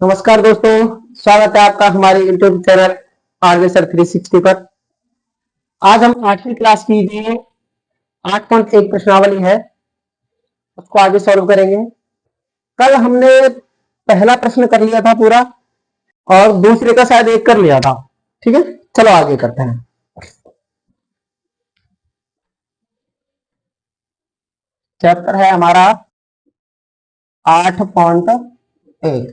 नमस्कार दोस्तों, स्वागत है आपका हमारे यूट्यूब चैनल आरजे सर 360 पर। आज हम 8वीं क्लास की जो 8.1 प्रश्नावली है उसको आगे सॉल्व करेंगे। कल हमने पहला प्रश्न कर लिया था पूरा और दूसरे का शायद एक कर लिया था। ठीक है, चलो आगे करते हैं। चैप्टर है हमारा 8.1।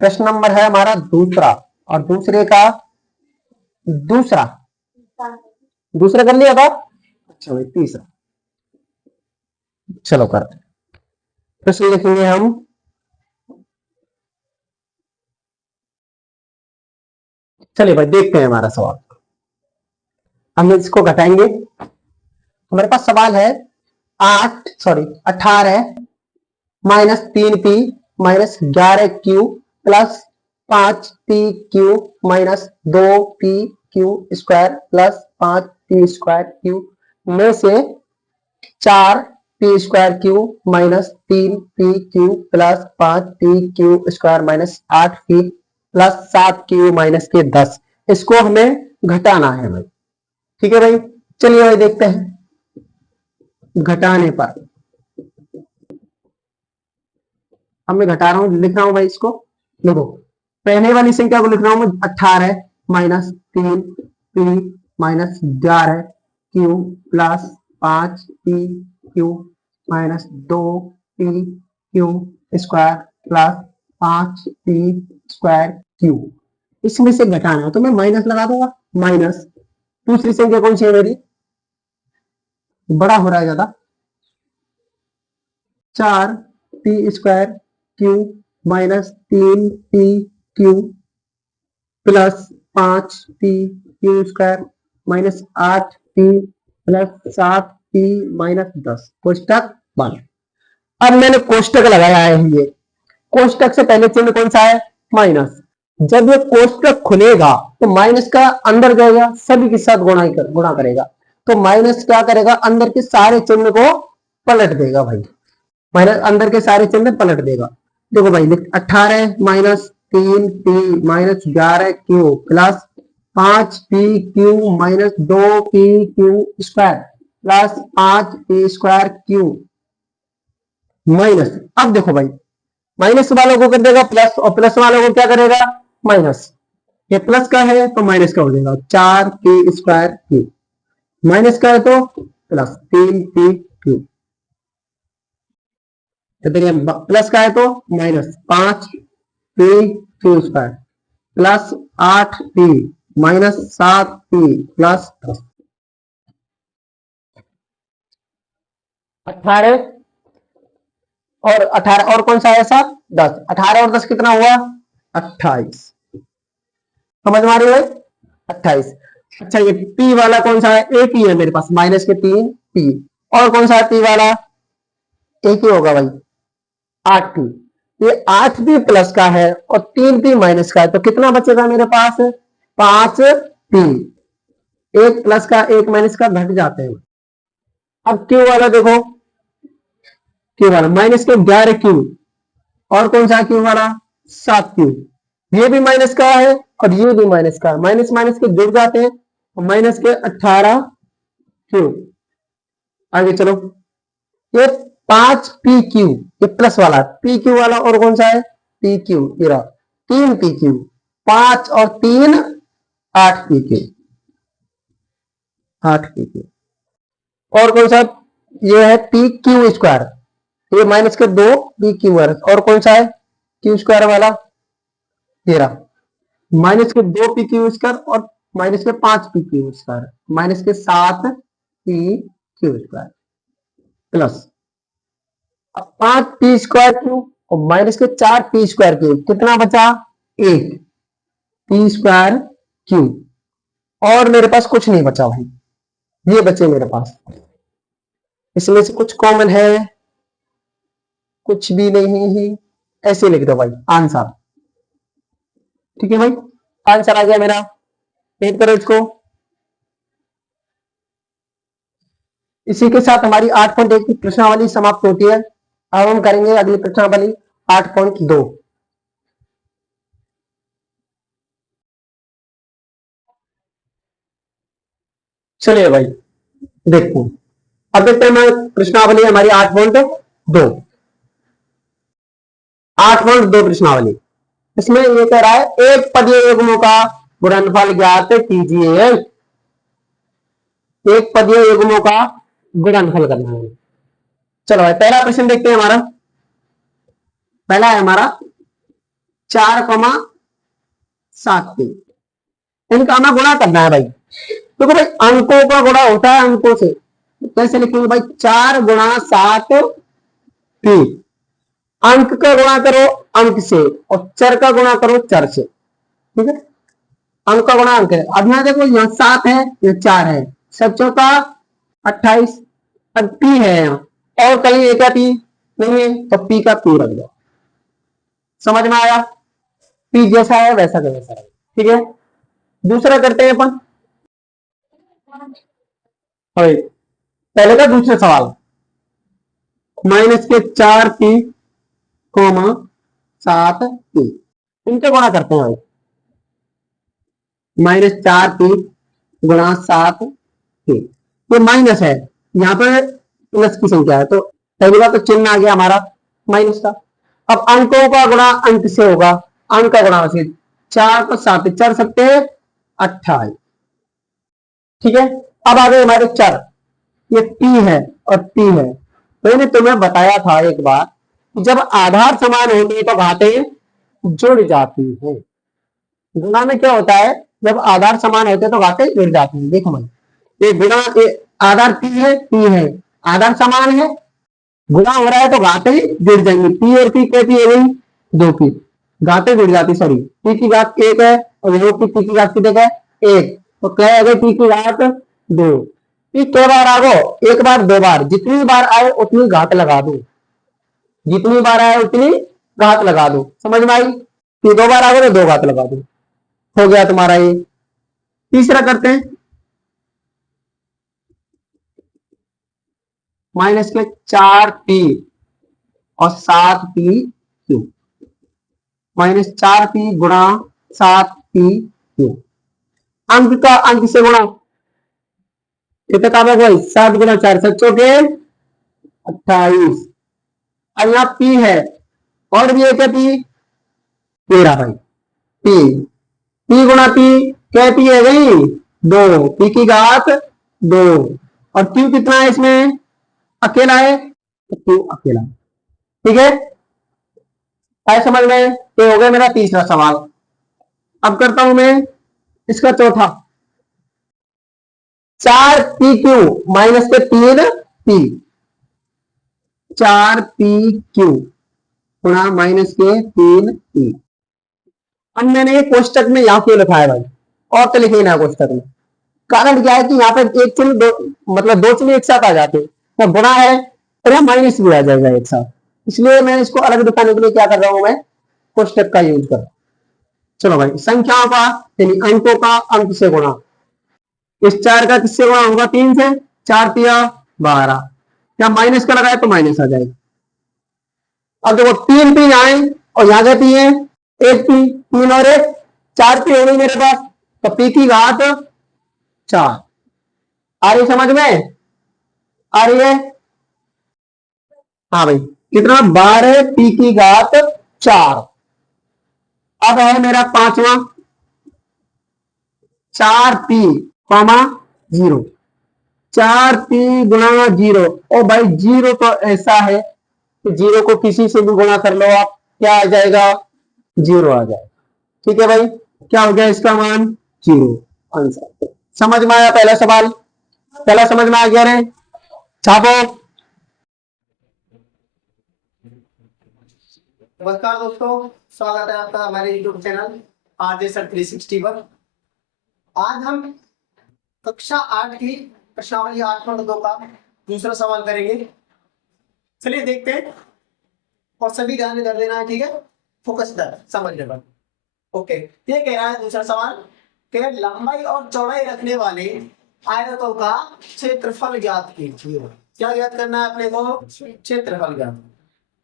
प्रश्न नंबर है हमारा दूसरा और दूसरे का दूसरा कर लिया था। अच्छा भाई, तीसरा। चलो करते हैं। प्रश्न लिखेंगे हम। चलिए भाई, देखते हैं हमारा सवाल। हम इसको घटाएंगे। हमारे पास सवाल है 18 minus 3p minus 11q plus 5p Q minus 2p Q square plus 5p square Q में से 4p square Q minus 3p Q plus 5p Q square minus 8p plus 7q minus के 10। इसको हमें घटाना है भाई। ठीक है भाई, चलिए भाई देखते हैं। घटाने पर अब मैं घटा रहा हूं, लिख रहा हूं भाई इसको। देखो, पहले वाली संख्या को लिख रहा हूं मैं 18 minus 3p minus 11q plus 5p Q minus 2p Q square plus 5p square Q. इसमें से घटाना है तो मैं माइनस लगा दूंगा। माइनस दूसरी संख्या कौन सी है मेरी, बड़ा हो रहा है ज्यादा, 4p square Q minus 3p Q plus 5p Q square minus 8p plus 7p minus 10 कोष्टक बंद। अब मैंने कोष्टक लगाया है। ये कोष्टक से पहले चिन्ह कौन सा है, माइनस। जब ये कोष्टक खुलेगा तो माइनस का अंदर जाएगा, सभी के साथ गुणा करेगा। तो माइनस क्या करेगा, अंदर के सारे चिन्ह को पलट देगा भाई। माइनस अंदर के सारे चिन्ह पलट देगा। देखो भाई, 18 minus 3p minus 11q plus 5p Q minus 2p Q square plus 5p square Q minus. अब देखो भाई, माइनस वालों को कर देगा प्लस और प्लस वालों को क्या करेगा, माइनस। ये प्लस का है तो माइनस का हो जाएगा, 4p स्क्वायर क्यू। माइनस का है तो प्लस 3p क्यू। प्लस का है तो minus 5p Q square plus 8p minus 7p plus 10। 18 और 18 और कौन सा है, 7 10। 18 और 10 कितना हुआ, 28। समझ में आ रही है, 28। अच्छा, ये p वाला कौन सा है, एक ही है मेरे पास, माइनस के 3p। और कौन सा है p वाला, एक ही होगा भाई, 8p। ये 8p प्लस का है और 3p माइनस का है, तो कितना बचेगा मेरे पास, 5p। एक प्लस का एक माइनस का घट जाते हैं। अब q वाला देखो, q वाला माइनस के 11q और कौन सा q वाला, 7q। ये भी माइनस का है और ये भी माइनस का है, माइनस माइनस के जुड़ जाते हैं, और माइनस के 18q। आगे चलो, ये 5pq, ये प्लस वाला pq वाला, और कौन सा है pq, ये रहा 3pq। 5 और 3 8pq, 8pq। और कौन सा, ये है pq स्क्वायर, ये माइनस के 2 pq। और कौन सा है q स्क्वायर वाला, ये रहा माइनस के 2 pq स्क्वायर और माइनस के 5 pq स्क्वायर माइनस के 7 pq square plus 5p square Q और माइनस के 4p स्क्वायर क्यू। कितना बचा, 1 p स्क्वायर क्यू। और मेरे पास कुछ नहीं बचा भाई, ये बचे मेरे पास। इसमें से कुछ कॉमन है, कुछ भी नहीं है, ऐसे लिख दो भाई आंसर। ठीक है भाई, आंसर आ गया मेरा। पेड करो इसको। इसी के साथ हमारी 8.1 की प्रश्नावली समाप्त होती है। अब हम करेंगे अगली प्रश्नावली 8.2। चलिए भाई देखो, अब देखते हैं प्रश्नावली हमारी 8.2। 8.2 प्रश्नावली, इसमें ये कह रहा है एक पदीय युग्मों का गुणनफल ज्ञात कीजिए। एक पदीय युग्मों का गुणनफल करना है। चलो भाई पहला प्रश्न देखते हैं हमारा। पहला है हमारा 4,7 इनका हमें गुणा करना है भाई। तो भाई अंकों का गुणा होता है अंकों से, कैसे लिखेंगे भाई? 4 गुणा 7 3। अंक का गुणा करो अंक से और चर का गुणा करो चर से, ठीक है? अंक का गुणा अंक है। अब यहां देखो, यहाँ 7 है, यहाँ 4 है, सब चौका 28। अब पी है यहाँ, और कहीं एक पी नहीं है, तो पी का पी रख दो। समझ में आया? पी जैसा है वैसा का वैसा है, ठीक है? दूसरा करते हैं अपन। पहले का दूसरा सवाल, -4p, 7p इनके गुणा करते हैं भाई। -4p गुणा 7p, ये माइनस है, यहाँ पे प्लस की संख्या है, तो पहली बार तो चिन्ह आ गया हमारा माइनस का। अब अंकों का गुणा अंक से होगा, अंक का गुणा से 4 को 7 चढ़ सकते हैं 28, ठीक है? अब आ गए हमारे चर, ये p है और p है। मैंने तुम्हें बताया था एक बार, जब आधार समान होते हैं तो घातें जुड़ जाती है। गुणा में क्या होता है, जब आधार समान होते हैं तो घातें जुड़ जाती है। देखो भाई, ये गुणा, आधार p है, आधार समान है, गुणा हो रहा है तो घातें जुड़ जाएंगी। p और p क्या पी है भाई? 2p, घातें जुड़ जाती, सॉरी p की घात 1 है और यहाँ p की घात कितने का 1, तो क्या है p की घात 2। p कई बार आ गो, एक बार दो बार, जितनी बार आए उतनी घात लगा दो, जितनी बार आए उतनी घात लगा दो। समझ में आई? p 2 बार आ गए तो 2 घात लगा दो, हो गया तुम्हारा ये। तीसरा करते हैं, -4p और 7p क्यूब, -4p गुणा 7p क्यूब। अंक का अंक से गुणा, कितने काम है भाई? 7 गुणा 4 7 के 28। अब यहाँ p है और भी एक है p 13 भाई। p गुणा p क्या p है भाई? 2, p की घात 2, और q कितना है इसमें? अकेला है तो q अकेला, ठीक है? आए समझ में? ये हो गया मेरा तीसरा सवाल। अब करता हूं मैं इसका चौथा, 4pq माइनस के 3p, 4pq गुणा माइनस के 3p। अब मैंने ये कोष्टक में यहाँ क्यों लिखा है भाई, और तो लिखे ना कोष्टक में, कारण क्या है कि यहाँ पे एक चिन्ह दो, मतलब दो चिन्ह एक साथ आ जाते हैं, तो गुणा है और यहाँ माइनस भी आ जाएगा एक साथ, इसलिए मैं इसको अलग दिखाने के लिए क्या कर रहा हूं, मैं कोष्टक का यूज कर रहा हूं। चलो भाई, संख्याओं का यानी अंकों का अंक से गुणा, इस 4 का किससे गुणा होगा? 3 से, 4 तिया 12, क्या माइनस का लगाए तो माइनस आ जाएगा। अब देखो 3 पी आए और यहाँ गए पी है, 1 पी, 3 और 1 4 पी हो गई मेरे पास, तो पी की घात 4। आ रही समझ में? आ रही है? हाँ भाई, कितना? 12 पी की घात 4। अब है मेरा पांचवा, 4p, 0, 4p गुणा 0। ओ भाई, जीरो तो ऐसा है कि जीरो को किसी से भी गुणा कर लो आप, क्या आ जाएगा? 0 आ जाएगा, ठीक है भाई? क्या हो गया इसका मान? 0 आंसर। समझ में आया पहला सवाल? पहला समझ में आ गया रे? छापो। नमस्कार दोस्तों, स्वागत है आपका हमारे यूट्यूब चैनल आरजे सर 360 पर। आज हम कक्षा 8 की प्रश्नावली 8.2 का दूसरा सवाल करेंगे। चलिए देखते हैं, और सभी ध्यान इधर देना है, ठीक है? फोकस इधर समझने पर। ओके, ये कह रहा है दूसरा सवाल कि लंबाई और चौड़ाई रखने वाले आयतों का क्षेत्रफल ज्ञात कीजिए। क्या ज्ञात करना है अपने को? क्षेत्रफल ज्ञात।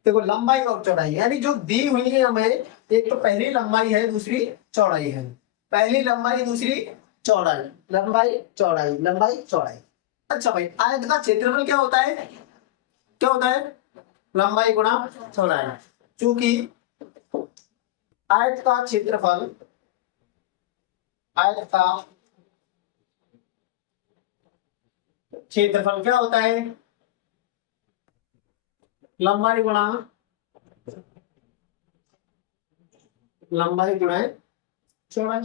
देखो लंबाई और चौड़ाई, यानी जो दी हुई है हमें, एक तो पहली लंबाई है, दूसरी चौड़ाई है। पहली लंबाई, दूसरी चौड़ाई, लंबाई चौड़ाई, लंबाई चौड़ाई। अच्छा भाई, आयत का क्षेत्रफल क्या होता है? क्या होता है? लंबाई गुणा चौड़ाई। क्योंकि आयत का क्षेत्रफल, आयत का क्षेत्रफल क्या होता है? लंबाई गुणा चौड़ाई।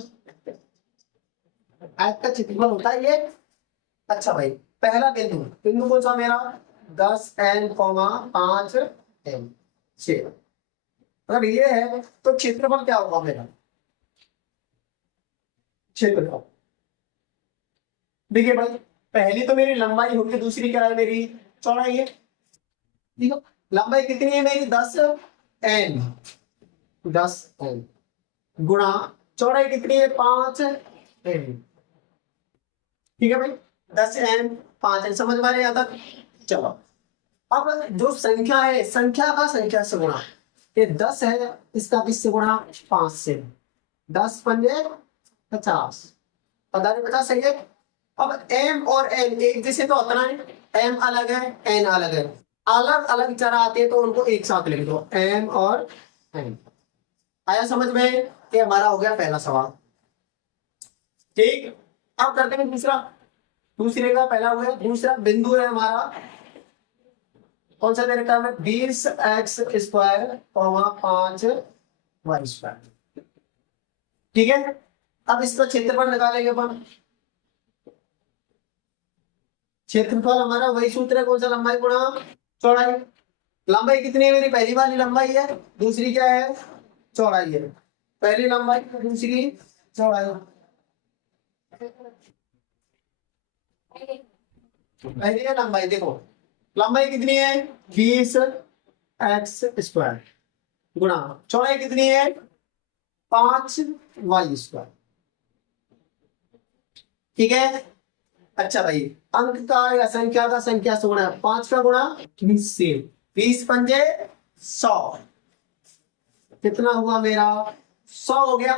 आयत का क्षेत्रफल होता है ये। अच्छा भाई, पहला बिंदु, बिंदु कौन सा मेरा? 10n, 5n, 6। अगर ये है तो क्षेत्रफल क्या होगा मेरा? क्षेत्रफल देखिए भाई, पहली तो मेरी लंबाई होगी, दूसरी क्या है मेरी? चौड़ाई है। ठीक है, लंबाई कितनी है मेरी? 10n, 10n गुणा चौड़ाई कितनी है? 5n। ठीक है भाई, 10n 5n, समझ में आ रहा तक? चलो, अब जो संख्या है, संख्या का संख्या से गुणा। ये 10 है, इसका किससे गुणा? 5 से। 10 पंजे 50, 50 सही है। अब m और n एक जैसे तो उतना है, m अलग है, n अलग है। अलग अलग चर आते हैं तो उनको एक साथ लिख दो, m और n। आया समझ में? ये हमारा हो गया पहला सवाल। ठीक, अब करते हैं दूसरा। दूसरे का पहला हो गया, दूसरा बिंदु है हमारा, कौन सा दे रखा है? 20x square 5y square. ठीक है, अब इसका क्षेत्रफल निकालेंगे अपन। क्षेत्रफल हमारा वही सूत्र है, कौन सा? लंबाई गुणा चौड़ाई। लंबाई कितनी है मेरी? पहली वाली लंबाई है, दूसरी क्या है? चौड़ाई है। पहली लंबाई, दूसरी चौड़ाई। पहली है लंबाई, देखो लंबाई कितनी है? 20x स्क्वायर गुणा चौड़ाई कितनी है? 5y square. ठीक है। अच्छा भाई, अंक का या संख्या का संख्या से गुणा, 5 का गुणा 20 से, 20 पंजे 100, कितना हुआ मेरा? 100 हो गया।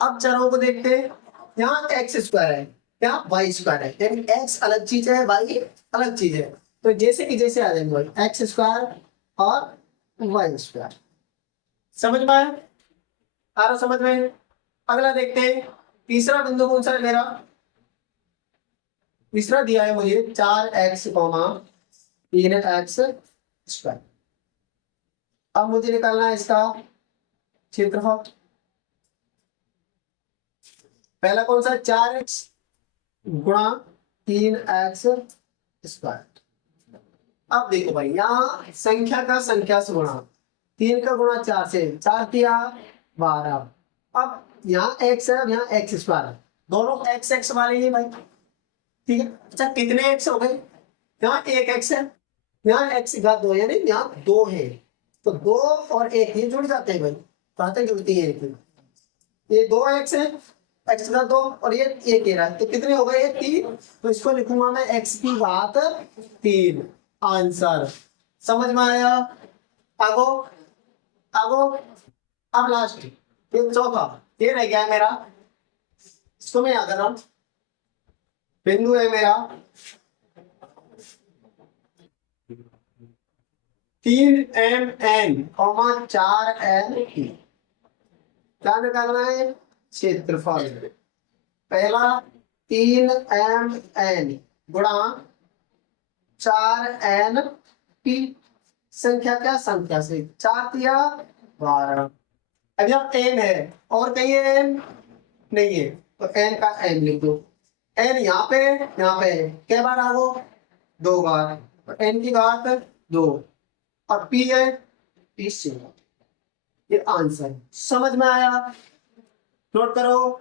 अब चरों को देखते हैं, यहाँ एक्स स्क्वायर है, यहाँ वाई स्क्वायर है, यानी एक्स अलग चीज है, वाई अलग चीज है। तो जैसे कि जैसे आ जाएंगे भाई, एक्स स्क्वायर और वाई स्क्वायर। समझ में आया? आ रहा समझ में? अगला देखते हैं, तीसरा बिंदु कौन सा है मेरा? तीसरा दिया है मुझे 4x 3x स्क्वायर। अब मुझे निकालना है इसका क्षेत्रफल। पहला कौन सा? 4x गुणा 3x स्क्वायर। अब देखो भाई, यहाँ संख्या का संख्या से गुणा, 3 का गुणा 4 से, 4 किया 12। अब यहाँ x है, यहाँ एक्स स्क्वायर है, दोनों एक्स एक्स वाले ही भाई। ठीक है। अच्छा, कितने एक्स हो गए? यहाँ एक एक्स है, यहाँ एक्स का 2, यानी यहाँ 2 है, तो 2 और 1 ये जुड़ जाते हैं भाई, बातें जुड़ती है। ये 2 एक्स है, एक्स का 2 और ये 1 रहा है, तो कितने हो गए? 3। तो इसको लिखूंगा मैं x की घात 3। आंसर समझ में आया? आगो आगो। अब लास्ट, ये चौथा, ये रह गया है मेरा, इसको मैं याद कर रहा हूं। बिंदु है मेरा 3mn 4n। क्या निकालना है? क्षेत्रफल। पहला 3mn गुणा 4n की संख्या, क्या संख्या से? 4 या 12। अब यहाँ n है और कहीं n नहीं है, तो n का n लिख दो। n यहाँ पे है, क्या बार आ वो? 2 बार, तो n की घात 2 और p है p से। ये आंसर समझ में आया? नोट करो।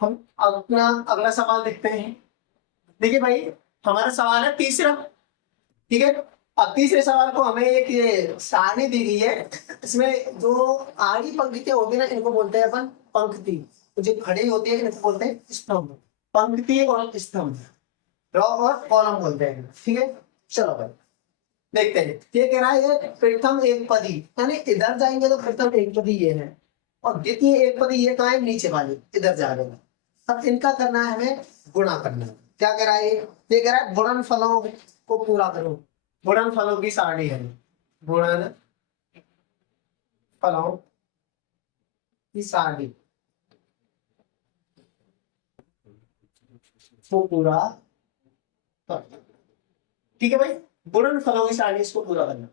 हम अपना अगला सवाल देखते हैं। देखिए भाई, हमारा सवाल है तीसरा। ठीक है, अब तीसरे सवाल को हमें एक ये सारणी दी गई है, इसमें जो आड़ी पंक्तियां होती है ना, इनको बोलते हैं अपन पंक्ति। तो जो खड़ी होती है इनको बोलते हैं स्तंभ। पंक्ति और स्तंभ, रो और कॉलम बोलते हैं, ठीक है। चलो भाई देखते हैं, ये कह रहा है प्रथम एक पदी, यानी इधर जाएंगे तो प्रथम एक पदी ये है, और द्वितीय एक पदी ये कहाँ है, नीचे वाली इधर जा रहे हैं। अब इनका करना है हमें गुणा करना है। क्या कह रहा है ये कह रहा है गुणन फलों को पूरा करो, गुणन फलों की सारणी है, गुणन फलों की सारणी को पूरा कर। ठीक है भाई, गुणन फलों की सारणी इसको पूरा करना।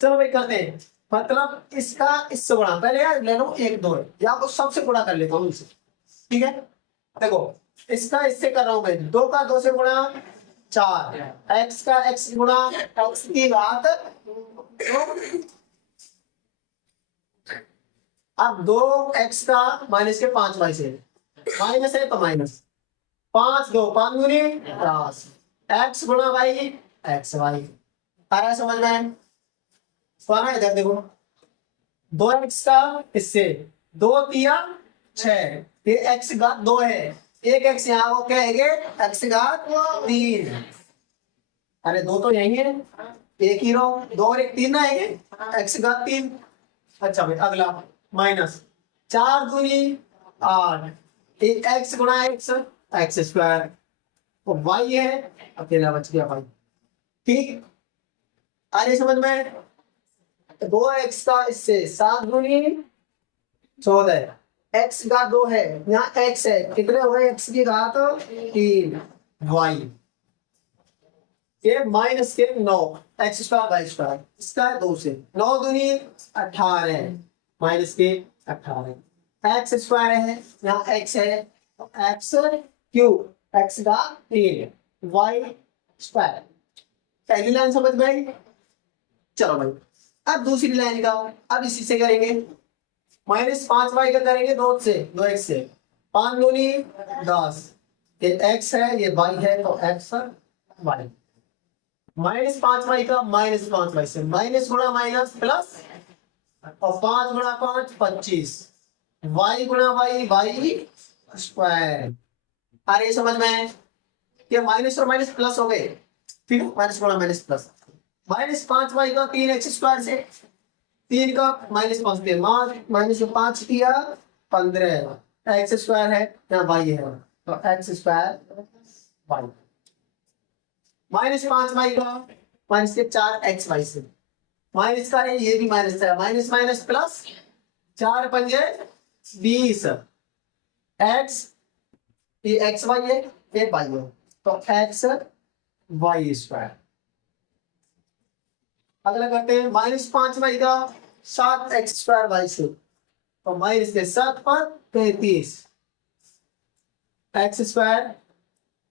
चलो भाई करते हैं, मतलब इसका इससे गुणा, पहले यार ले लो एक दो या कुछ सबसे गुणा कर लेता हूँ इससे, ठीक है। देखो इसका इससे कर रहा हूं मैं, 2 का 2 से गुणा 4, x का x गुणा x की घात 2। अब 2x का माइनस के 5 y से माइनस है तो माइनस 5 2 5 दूनी 10, x गुणा y x y। आ रहा है समझ में? स्वाना इधर देखो, 2x का इससे 2 तिया 6, ये x घात 2 है, एक x यहाँ वो क्या है x घात 3। अरे 2 तो यही है, एक ही रो, 2 और 1 3 ना है x घात 3। अच्छा भाई अगला माइनस 4 दूनी 8, एक x गुणा x स्क्वायर, तो y है अकेला बच गया भाई, ठीक। अरे समझ में? 2x का इससे 7 दूनी 14, x का 2 है, यहाँ x है, कितने हो गए x की घात 3, y ये माइनस के 9, x स्क्वायर वाई स्क्वायर, इसका है 2 से 9 दूनी 18, माइनस के 18, x स्क्वायर है, यहाँ x है तो x क्यूब, x का 3, y स्क्वायर। पहली लाइन समझ में आई? चलो भाई अब दूसरी लाइन का, अब इसी से करेंगे, माइनस 5y का करेंगे 2 से 2x से, 5 दूनी 10, ये x है ये y है तो x y, माइनस 5y का माइनस 5y से, माइनस गुणा माइनस प्लस, और 5 गुणा 5 25, y गुणा y स्क्वायर। आ रही है समझ में? ये माइनस और माइनस प्लस हो गए, फिर माइनस गुणा माइनस प्लस, माइनस 5y का 3x स्क्वायर से 3 का माइनस 5 दिया, माइनस 5 दिया 15, x स्क्वायर है यहाँ y है तो x square y, minus 5y का माइनस के 4x y से, माइनस का है ये भी माइनस है, माइनस माइनस प्लस, 4 पंजे 20, x ये x y है ये y है तो x y स्क्वायर। अगला करते हैं माइनस 5y का 7x स्क्वायर y से, तो माइनस के 7 पर 33, x स्क्वायर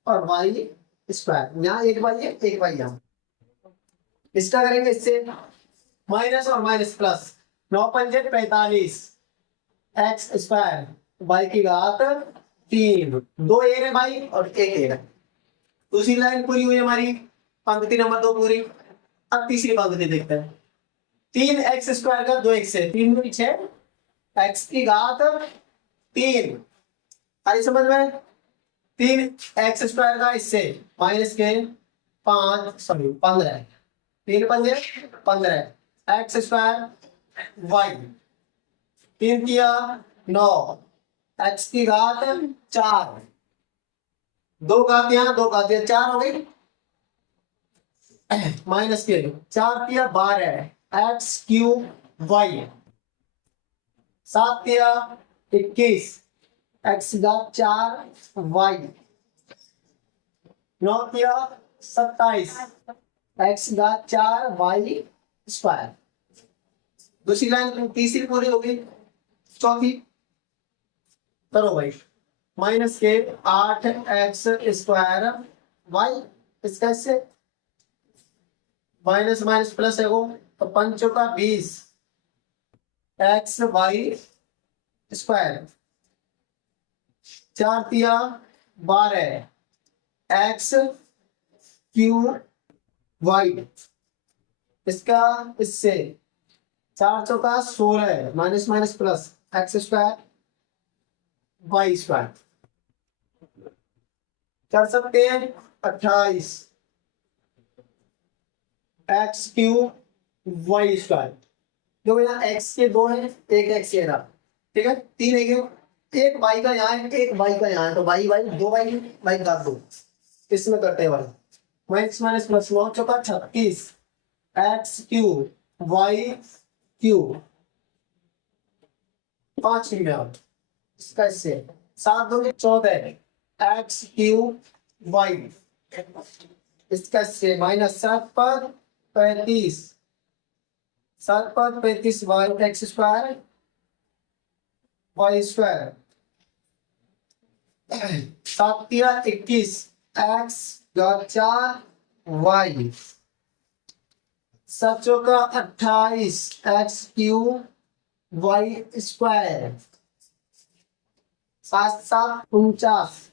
और y स्क्वायर, यहाँ एक y है एक y यहाँ, इसका करेंगे इससे माइनस और माइनस प्लस, 9 पंजे 45, x स्क्वायर y की घात 3, 2 ए है भाई और 1 ए है। दूसरी लाइन पूरी हुई हमारी, पंक्ति नंबर 2 पूरी। अब तीसरी पंक्ति देखते हैं, 3x स्क्वायर का 2x है, 3 दूनी 6, x की घात 3। अरे समझ में? 3x स्क्वायर का इससे माइनस के 15, 3 पंजे 15, x स्क्वायर y, 3 किया 9, x की घात 4, 2 घात यहाँ 2 घात यहाँ 4 हो गई, माइनस के 4 किया 12, x क्यूब y, 7 किया 21, x घात 4 y, 9 किया 27, x घात 4 y स्क्वायर। दूसरी लाइन तीसरी पूरी होगी, चौथी करो भाई, माइनस के 8x स्क्वायर y, इसका इससे माइनस माइनस प्लस है वो तो 5 का 20, x y स्क्वायर, 4 तिया 12, x क्यूब y, इसका इससे 4 चौका 16, minus minus plus, x square y square. कर सकते हैं 28 एक्स क्यूब वाई स्क्वायर। जो यहाँ एक्स के दो है, एक एक्स ये रहा, ठीक है, तीन एक वाई का यहाँ है, एक वाई का यहाँ है, तो वाई वाई दो वाई वाई का दो, इसमें करते हैं वाई माइनस माइनस प्लस 9 चौका 36 x cube y cube 5 minute, इसका इससे 7 2 14 एक्स क्यूब वाई, इसका इससे माइनस 7 पर 35 7 पर 35 y x square y square 7 3 21 x 4 y 7 चौका 28 x cube y square 7 7 49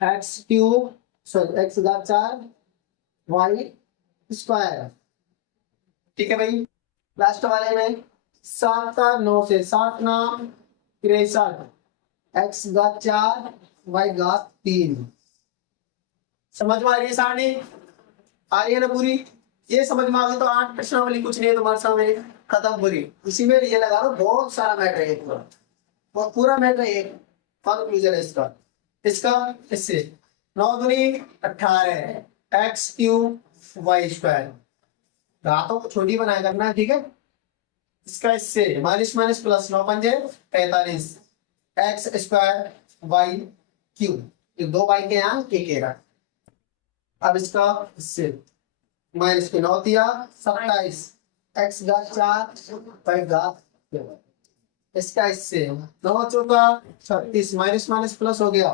x cube sorry x 4 y square. ठीक है भाई, लास्ट वाले में 7 का 9 से 7 नाम 63 एक्स 4 वाई 3। समझ में आ रही है सारणी? आ रही है ना पूरी? ये समझ में आ गया तो 8 प्रश्नावली कुछ नहीं है तुम्हारे सामने, खत्म पूरी। इसी में ये लगा लो, बहुत सारा मैटर है पूरा, और पूरा मैटर है, कंक्लूजन है इसका इससे 9 दूनी 18 एक्स क्यूब वाई स्क्वायर, घातों को छोटी बनाया करना है, ठीक है। इसका इससे माइनस माइनस प्लस 9 पंजे 45 एक्स स्क्वायर वाई क्यूब, ये दो वाई के यहाँ एक है। अब इसका इससे माइनस के 9 दिया 27 एक्स 4 वाई 3, इसका इससे 9 चौका 36 माइनस माइनस प्लस हो गया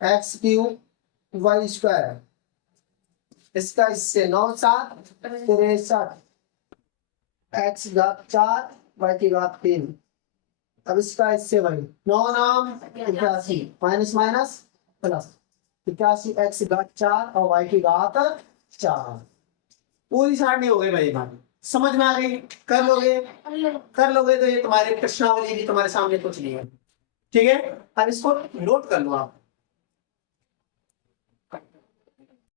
एक्स क्यूब वाई स्क्वायर, इसका इससे 9 7 63 एक्स 4 वाई 3। अब इसका इससे भाई 9 नाम 81 माइनस माइनस प्लस 81 एक्स 4 और वाई 4। पूरी सारणी हो गई भाई, समझ में आ गई? कर लोगे तो ये तुम्हारे प्रश्नावली भी तुम्हारे सामने कुछ नहीं है, ठीक है। अब इसको नोट कर लो आप।